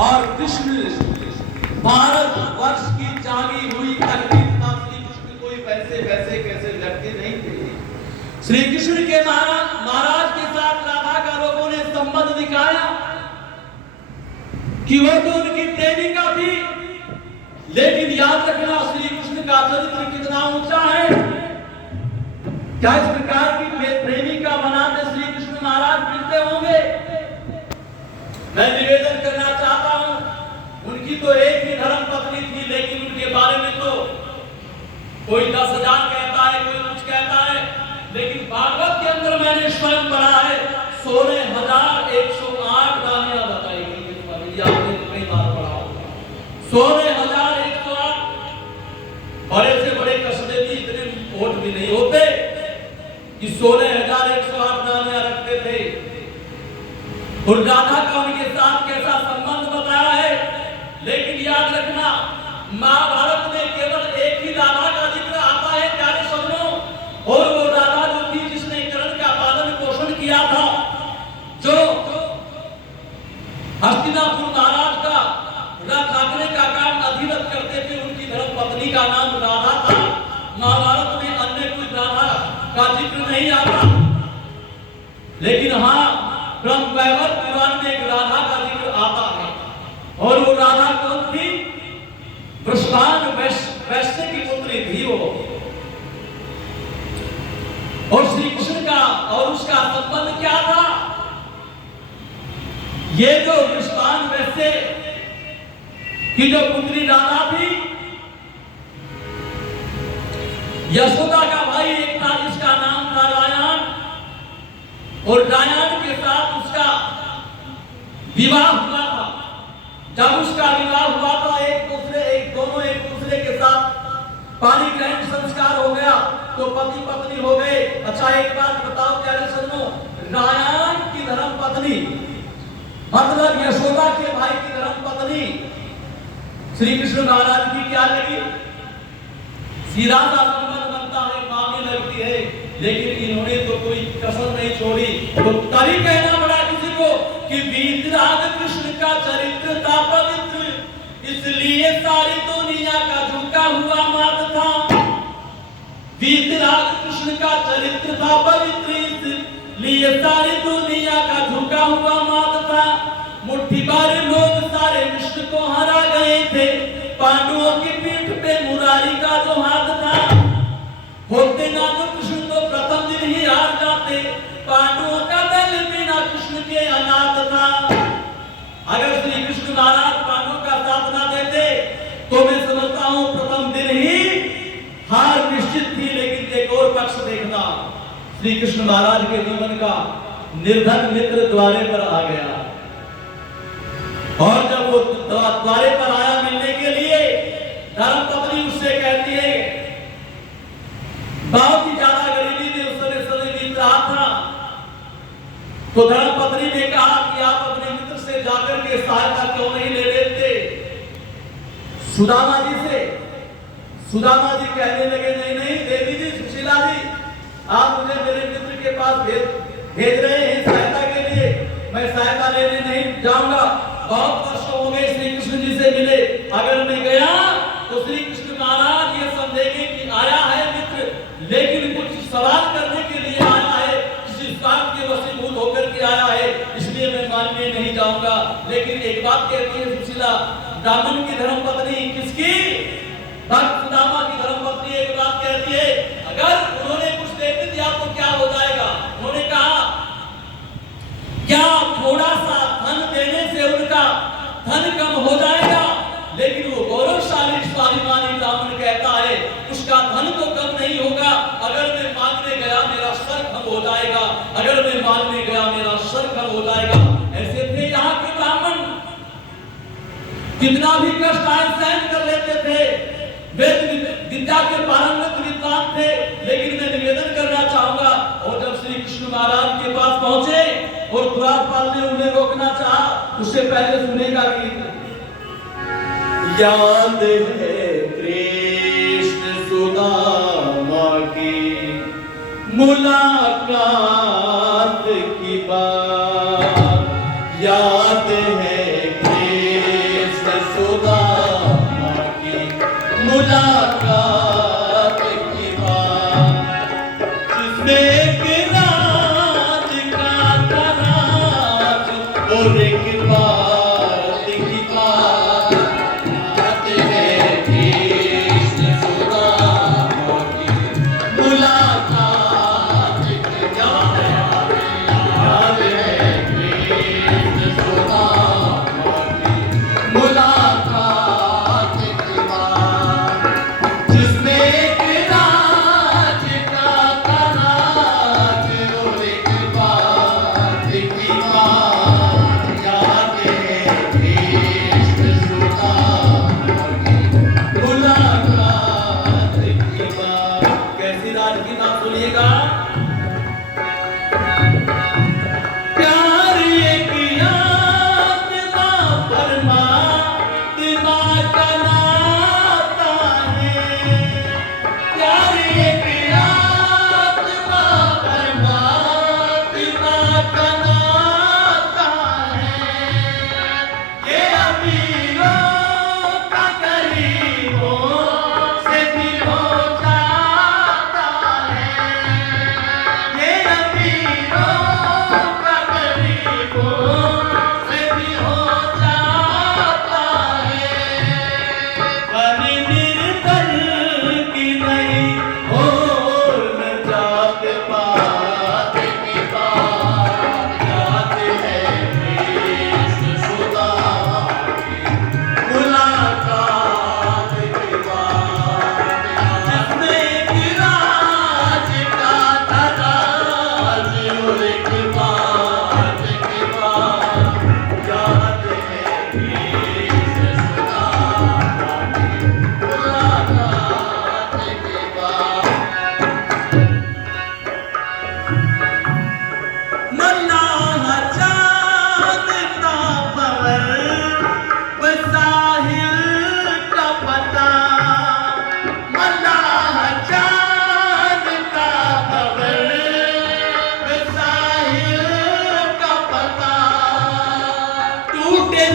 और कृष्ण भारत वर्ष की जागी हुई धरती था। श्री कृष्ण कोई वैसे कैसे लड़के नहीं थे। श्री कृष्ण के महाराज के साथ राधा का लोगों ने संबंध दिखाया कि वो तो उनकी प्रेमिका थी, लेकिन याद रखना श्री कृष्ण का चरित्र कितना ऊंचा है। क्या इस प्रकार की प्रेमिका बनाते श्री कृष्ण महाराज मिलते होंगे? मैं निवेदन करना चाहता हूं, उनकी तो एक ही धर्म पत्नी थी, लेकिन उनके बारे में तो कोई 10,000 कहता है, कोई कुछ कहता है, लेकिन भागवत के अंदर मैंने स्वयं पढ़ा है 16,108 रानियां बताई गई। आपने कई बार पढ़ा होगा 16,108। बड़े से बड़े कस्बे भी इतने वोट भी नहीं होते कि 16,108 रानियां रखते थे। और राधा का उनके साथ कैसा संबंध बताया है। लेकिन याद रखना, महाभारत में केवल एक ही राधा का जिक्र आता है प्यारे सज्जनों, और वो राधा जो थी जिसने कर्ण का पालन पोषण किया था, जो हस्तिनापुर महाराज का रथ हाँकने का काम अधिरथ करते थे। उनकी धर्म पत्नी का नाम राधा था। महाभारत में अन्य कोई राधा का जिक्र नहीं आता, लेकिन हाँ ब्रह्म वैवर्त पुराण में एक राधा का जिक्र आता है। और वो राधा कौन थी? वृषभान वैश्य की पुत्री थी वो। और श्री कृष्ण का और उसका संबंध क्या था? ये जो वृषभान वैश्य की जो पुत्री राधा थी, यशोदा का भाई एक था जिसका नाम था रायण, और रायण के साथ उसका विवाह हुआ था। जब उसका विवाह हुआ था दोनों एक दूसरे के साथ पानी ग्रहण संस्कार हो गया तो पति पत्नी हो गए। अच्छा एक बात बताओ प्यारे सुनो, रायण की धर्म पत्नी मतलब यशोदा के भाई की धर्म पत्नी श्री कृष्ण महाराज की क्या लगी? सीधा सा संबंध बनता है, मां में लगती है, लेकिन इन्होंने तो कोई कसर नहीं छोड़ी। तो तभी कहना पड़ा किसी को कि वीतराग कृष्ण का चरित्र था पवित्र, इसलिए सारी दुनिया का झुका हुआ मात था। वीतराग कृष्ण का चरित्र था पवित्र, इसलिए सारी दुनिया का झुका हुआ मात था। मुट्ठी भर लोग सारे विश्व को हरा गए थे, पांडवों की पीठ पे मुरारी का जो हाथ था। होते ना तो कृष्ण तो प्रथम दिन ही हार जाते, पांडवों का दल बिना कृष्ण के अनाथ था। अगर श्री कृष्ण महाराज पांडवों का साथ ना देते तो मैं समझता हूं प्रथम दिन ही हार निश्चित थी। लेकिन एक और पक्ष देखना, श्री कृष्ण महाराज के जीवन का निर्धन मित्र द्वारे पर आ गया, और जब वो द्वारे पर आया मिलने के लिए, धर्म पत्नी उससे कहती है, बहुत ही ज्यादा गरीबी में उस समय बीत रहा था, तो धर्म पत्नी ने कहा कि आप अपने मित्र से जाकर के सहायता क्यों नहीं ले लेते सुदामा जी से। सुदामा जी कहने लगे, नहीं नहीं देवी जी, सुशीला जी, आप मुझे मेरे मित्र के पास भेज रहे हैं सहायता के लिए, मैं सहायता लेने नहीं जाऊंगा। बहुत वर्ष हो गए श्री कृष्ण जी से मिले, अगर मैं गया तो श्री कृष्ण महाराज ये समझेंगे कि आया है मित्र, लेकिन कुछ सवाल करने के लिए आया है, किसी स्वार्थ के वशीभूत होकर के आया है, इसलिए मैं मानने नहीं जाऊंगा। लेकिन एक बात कहती है सुशीला, ब्राह्मण की धर्म पत्नी किसकी? भक्त सुदामा की धर्म पत्नी एक बात कहती है, अगर उन्होंने कुछ दे दिया तो क्या हो जाएगा? उन्होंने कहा, क्या थोड़ा सा धन देने से उनका धन कम हो जाएगा? लेकिन वो गौरवशाली स्वाभिमानी ब्राह्मण कहता है, उसका धन तो कम नहीं होगा, अगर मैं मांगने गया मेरा सर खम हो जाएगा, अगर मैं मांगने गया मेरा सर खम हो जाएगा। ऐसे थे यहाँ के ब्राह्मण, कितना भी कष्ट आए सहन कर लेते थे, वेद विद्या के पारंगत विद्वान थे। लेकिन मैं निवेदन करना चाहूंगा, और जब श्री कृष्ण महाराज के पास पहुंचे और द्वारपाल ने उन्हें रोकना चाहा, उससे पहले सुनेगा गीत। याद है कृष्ण सुदामा की मुलाकात की बात, याद है कृष्ण सुदामा की मुलाकात की बात, जिसमें एक राज का राज और एक बात की बात, याद है कृष्ण सुदामा की मुलाकात की बात, याद है कृष्ण सुदामा की मुलाकात की बात, जिसमें एक राज का राज और एक बात की बात, याद है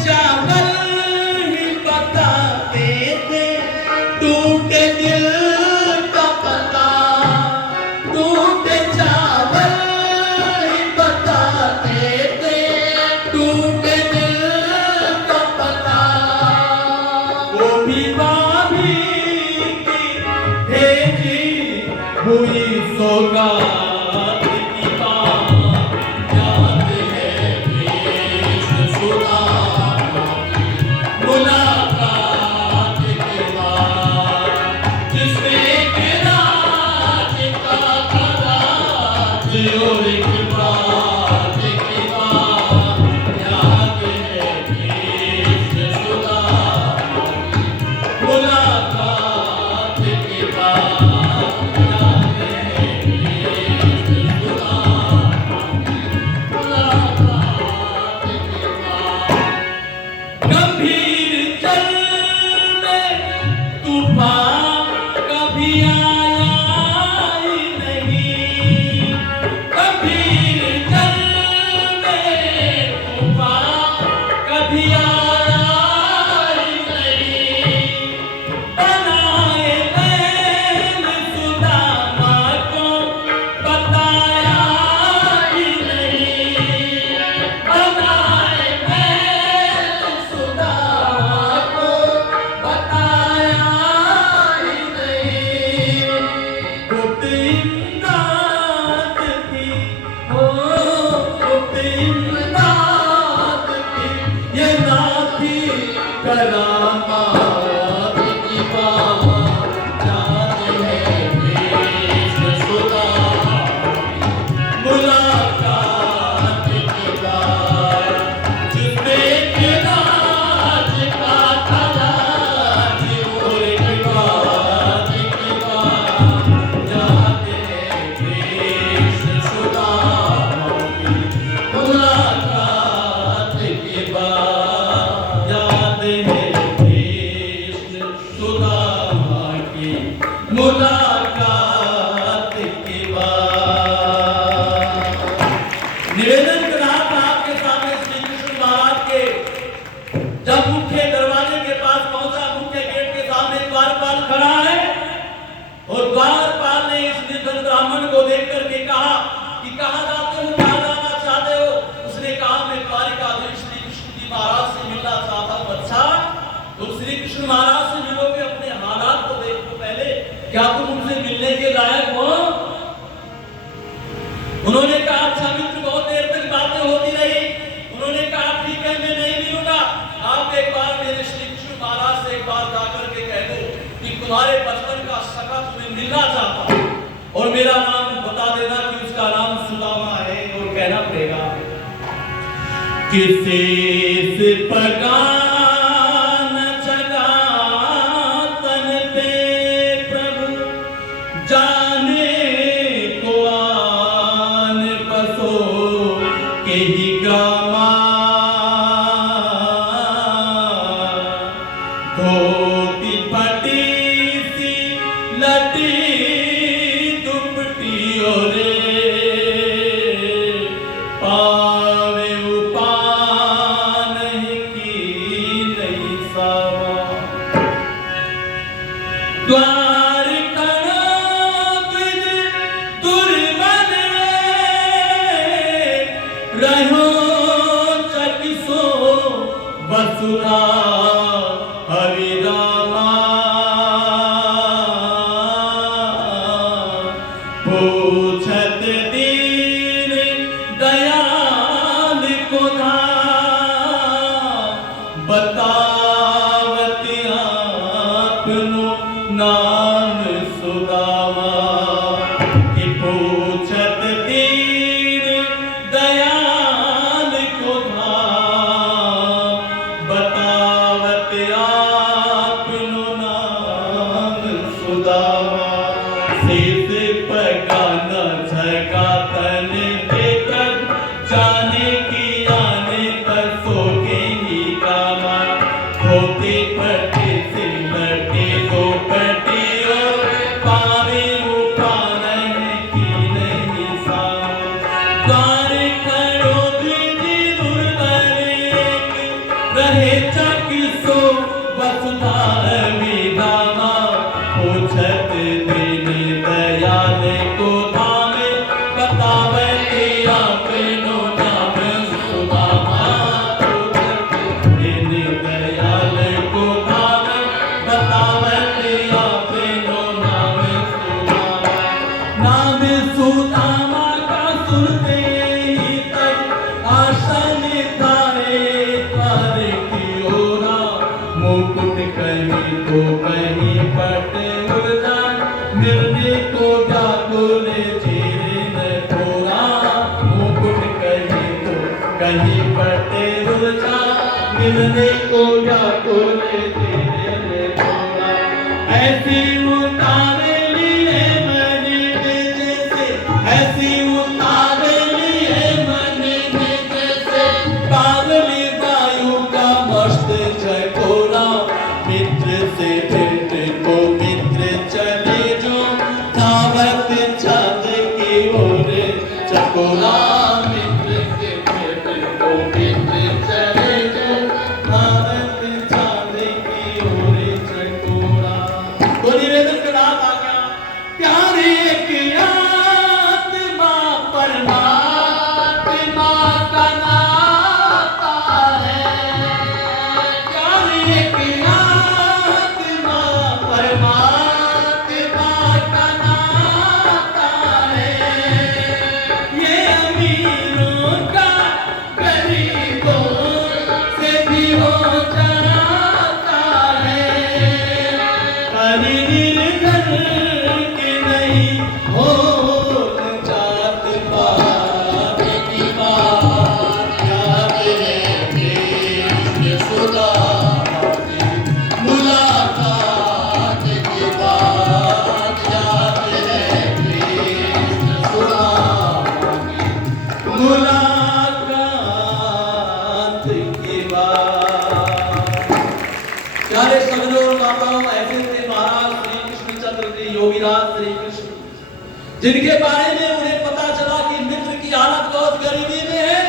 चावल ही बताते थे, टूटे दिल का पता, टूटे चावल ही बताते थे, टूटे दिल का पता। वो भी भाभी की भेजी हुई सौगात की बात याद है, कृष्ण सुदामा की मुलाकात के बाद, जिसमें एक राज का था राज और एक बात की बात याद है, कृष्ण सुदामा की मुलाकात के बाद याद है, कृष्ण सुदामा की मुलाकात के बाद। गंभीर जल में तूफान कभी आया ही नहीं, गंभीर जल में तूफान कभी आया ही नहीं। बनाए बैल सुदामा को बताया ही नहीं, बनाए बैल सुदामा को बताया ही नहीं। गुप्त इमदाद थी, ओ गुप्त इमदाद थी, ये ना थी करामात की बात याद है, कृष्ण सुदामा की मुलाकात के बाद, जिसमें एक राज का था राज और एक बात की बात याद है, कृष्ण सुदामा की मुलाकात के बाद याद है, कृष्ण सुदामा की मुलाकात के बाद। निवेदन करा था आपके सामने श्री कृष्ण महाराज के, जब मुख्य दरवाजे के पास पहुंचा, मुख्य गेट के सामने द्वारपाल खड़ा है और द्वारपाल ने इस निर्धन ब्राह्मण को देख करके कहा कि कहाँ जाते हो, कहाँ जाना चाहते हो? उसने कहा मैं द्वारिकाधीश श्री कृष्ण जी महाराज से मिलना चाहता हूँ। अच्छा, तुम श्री कृष्ण महाराज से मिलोगे, अपने हालात को देखो पहले, क्या तुम उनसे मिलने के लायक हो? उन्होंने कहा अच्छा मित्र, बहुत देर तक बातें होती रही। उन्होंने कहा ठीक है, मैं नहीं मिलूंगा, आप एक बार मेरे श्री कृष्ण महाराज से एक बार जाकर के कह दो कि तुम्हारे बचपन का सखा तुम्हें मिलना चाहता हूं, और मेरा नाम बता देना कि उसका नाम सुदामा है, और कहना पड़ेगा किसे से पगान जगा तन पे प्रभु, जाने को आन बसो के ही गामा, धोती फटी सी लटी दुपटी ओरे, पावे उपान की नहीं सावा, द्वारका द्विज दुर्मन रहो चकिसो बसुरा हरि रामा, पूछत दीन दयाल को था, बतावती आपनो नाम सुदामा, कि पूछत दीन दयाल को था, बतावती रहे किसो वसुधा विधामा पूछत दीन दयाल को धामे बतावे अपनो नाम सुदामा पूछत दीन दयाल को धामे बतावे अपनो नाम सुदामा। नाम सुदामा का सुनते ही तक आसन थारे द्वार की ओरा मुकुट कहीं तो कहीं पट उलझा मिलने को व्याकुल चीर थोड़ा मुकुट कहीं तो कहीं पट उलझा मिलने को व्याकुल चीर थोड़ा। ऐसी उतारे लिए मन जैसे ऐसी उतारे लिए मन जैसे पागली वायु का मस्त झकोरा मित्र से भेंट को मित्र चले जो धावत छत की ओर चकोरा मित्र से भेंट को मित्र चले जो धावत छत की ओर चकोरा। तो निवेदन के बाद आ गया प्यारे की आत्मा परमात्मा का नाता है। प्यारे की आत्मा परमात्मा का नाता है। ये अमीरों का गरीबों से भी हो जाता है। हरि निर्धन के नहीं हो जात पात की बात याद है कृष्ण सुदामा की मुलाकात की बात याद है कृष्ण सुदामा की मुलाकात की बात। प्यारे सज्जनों और माताओं, ऐसे थे महाराज श्री कृष्णचंद्र जी योगीराज श्री कृष्ण, जिनके बारे में उन्हें पता चला कि मित्र की हालत बहुत गरीबी में है।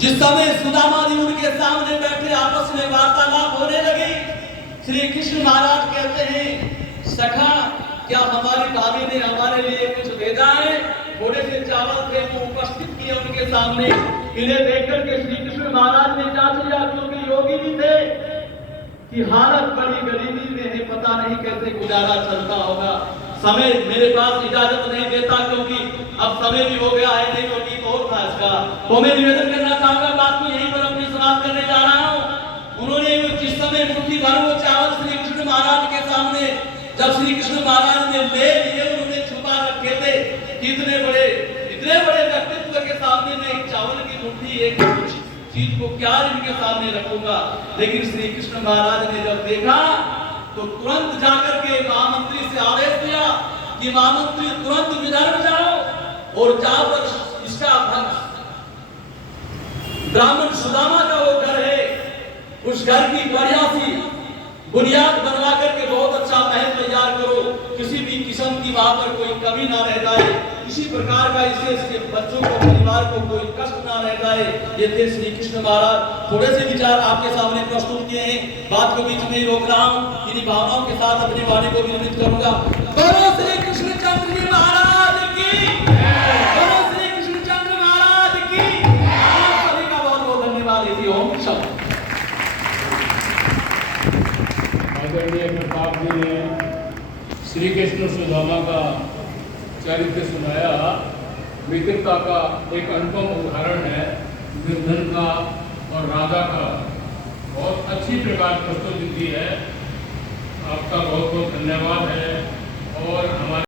जिस समय सुदामा जी उनके सामने बैठे आपस में वार्तालाप होने लगी, श्री कृष्ण महाराज कहते हैं सखा क्या हमारी भाभी ने हमारे लिए कुछ भेजा है? थोड़े से चावल थे वो उपस्थित किए उनके सामने। इन्हें देखकर के श्री कृष्ण महाराज ने जांच लिया, क्योंकि योगी भी थे, कि हालत बड़ी गरीबी में है, पता नहीं कैसे गुजारा चलता होगा। समय मेरे पास इजाजत नहीं देता, क्योंकि अब समय भी हो गया है, नहीं तो ठीक और था इसका। तो मैं निवेदन करना चाहूंगा, बात को यहीं पर अपनी समाप्त करने जा रहा हूँ। उन्होंने जिस समय मुट्ठी भर वो चावल श्री कृष्ण महाराज के सामने जब श्री कृष्ण महाराज ने ले लिए, उन्होंने छुपा रखे थे कि इतने बड़े व्यक्तित्व के सामने मैं एक चावल की मुट्ठी एक चीज को क्या इनके सामने रखूंगा। लेकिन श्री कृष्ण महाराज ने जब देखा तो तुरंत जाकर के महामंत्री से आदेश दिया कि महामंत्री तुरंत विदर्भ जाओ और जहां पर इसका ब्राह्मण सुदामा का वो घर है, उस घर की बढ़िया सी बुनियाद बनवा करके बहुत अच्छा महल तैयार करो, किसी भी किस्म की वहां पर कोई कमी ना रह जाए, किसी प्रकार का इससे बच्चों को परिवार को कोई कष्ट ना रह जाए। ये थे श्री कृष्ण महाराज। थोड़े से विचार आपके सामने प्रस्तुत किए हैं, बात को बीच में ही रोक रहा हूँ, इन्हीं भावनाओं के साथ अपनी वाणी को विनिमित करूंगा। बोलो श्री कृष्णचंद्र जी महाराज की, बोलो श्री कृष्णचंद्र महाराज की। सभी का बहुत बहुत धन्यवाद। ओम शब्द आदरणीय प्रताप जी ने श्री कृष्ण सुदामा का चरित्र सुनाया। मित्रता का एक अनुपम उदाहरण है निर्धन का और राजा का। बहुत अच्छी प्रकार प्रस्तुति दी है, आपका बहुत बहुत धन्यवाद।